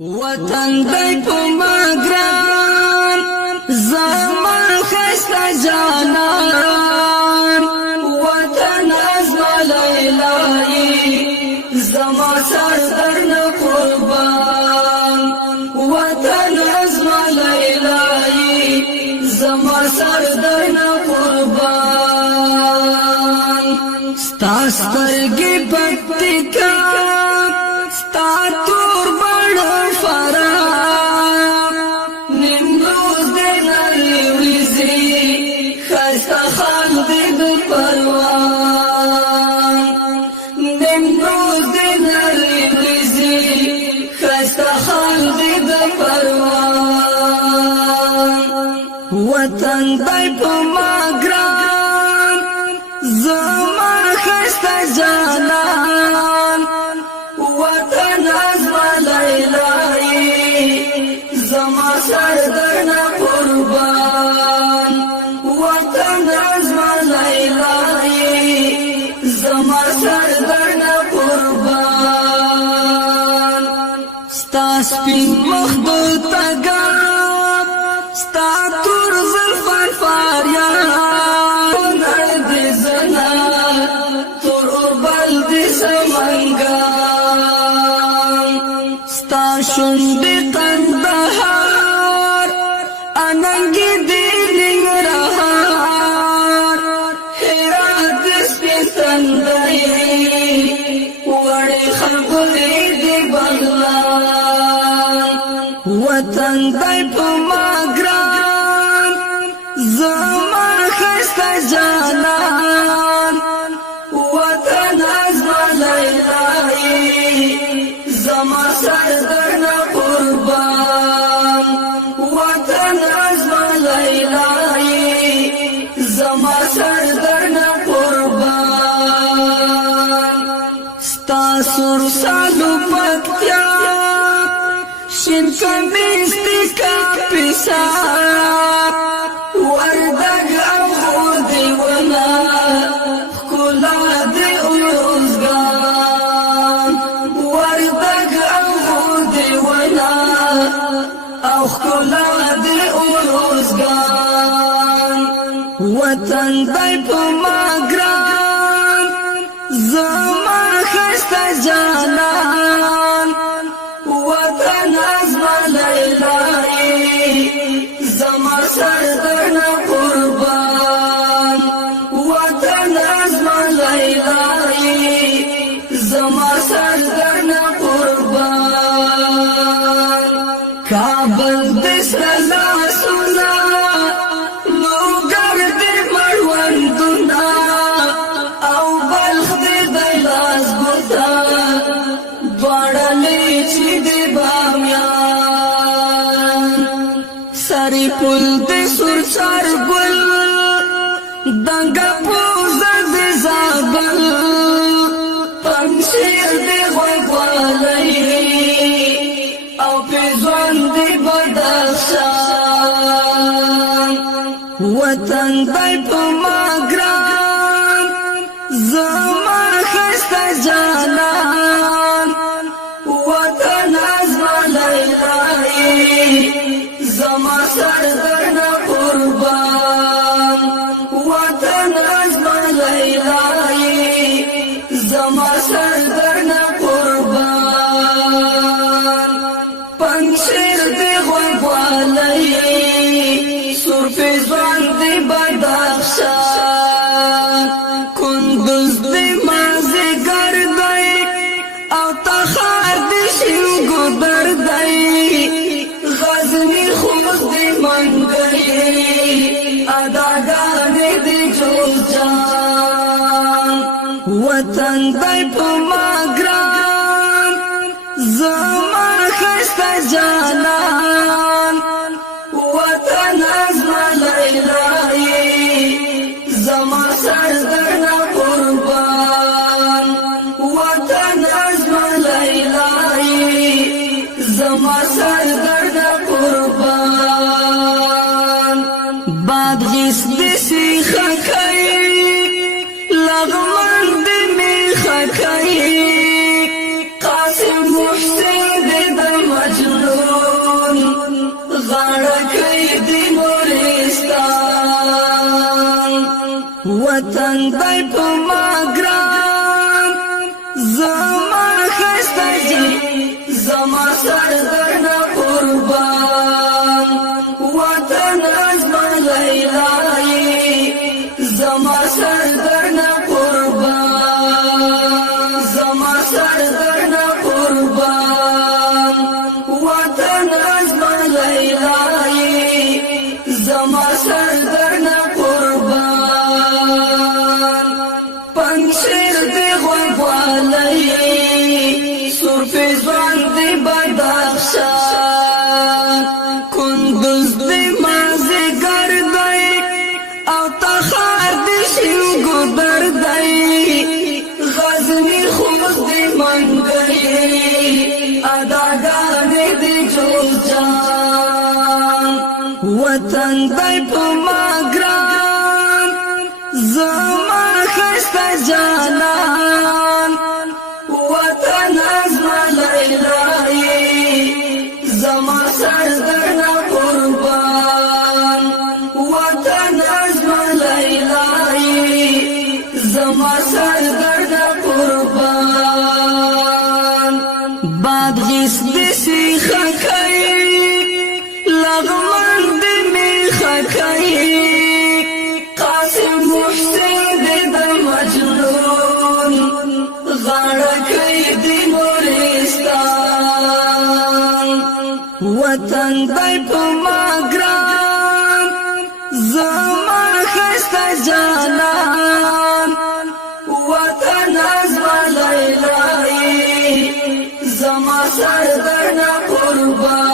وطن دی په ماګران زمان خسته جانان وطن ازما لیلای زما سردرن قربان وطن ازما لیلای زما سردرن قربان ستا سترګې پټکا ستا تور بڑ فرا نمروز دے نری ویزی خستا خان دے دو پروان نمروز دے نری ویزی خستا خان دے دو پروان وطن دای پا ماگران زمان خستا جانان وطن ازما لیلای زما سردرن قربان وطن ازما لیلای زما سردرن قربان ستا سپین مخدو تگاب ستا تور زلفر فاریان نرد زنا تور بل دی سمنگان ستا شنڈی قندهار اننگی دی ننگرهار حیرات سپی تندئی وڑی خلقی دی بغلان وطن دی پا ماگران زمان خسته جانان وطن ازما لیلای زما سردرن قربان وطن ازما لیلای زما سردرن قربان ستا سر سالو پکتیا شن کمیستی کا پیسا وردگ او خودی ونا کلا دی اوزگان وردگ او خودی ونا او کلا دی اوزگان وطن دی پا ماگران زمان خسته جانان وطن ازما لیلای زما سردرن قربان وطن ازما لیلای زما سردرن قربان کابل دسر لاسونا لوگر دی مروندونا او بلخ دی دیلاس بوتا دوڑلی چی دی بامیان سری پل دی سرچار گل دنگا پوزا دی زابل پنشیر دی غوگوالی او پیزوان دی بدخشان وطن دی پا ماگران زمان خسته جانان وطن ازما لیلای زما سردرن قربان وطن ازما لیلای زما سردرن قربان پنشیر دی غوگوالی سر پیزوان دی بدخشان کندوز دی مازی گردائی او تخار دی شنگو دردائی غزنی خوز دی منگئی اداگانی دی جوزجان وطن دی پا ماگران زمان خسته جانان وطن ازما لیلای زما سردرن قربان وطن ازما لیلای زما سردرن قربان باد غیس دی سیخا کئی لغمن دی میخا کئی قاسم محسن دی دا مجنون وطن دی په ما ګران زما ښایسته جي زما سر درنه قربان وطن زما لیلایي زما سر درنه قربان زما سر درنه قربان وطن زما لیلایي زما سر درنه قربان پنځیر دی غوالي سور فیضان دی بدخشان کندوز دی مازیګر دی او تخار دی شینګودر دی غزنی خوست دی منګي اداګانې دی جوړجان وطن دی په ما ګران زما ښایسته جانان وطن زما لیلایي زما سر درنه قربان وطن زما لیلایي زما سر درنه قربان بادغیس دی سیخه کوي لغمان دی میخه کوي قاسم محسن دی د مجنون غاړه کوي دی نورستان وطن دی په ما ګران زما ښایسته جانان وطن زما لیلایي زما سر درنه قربان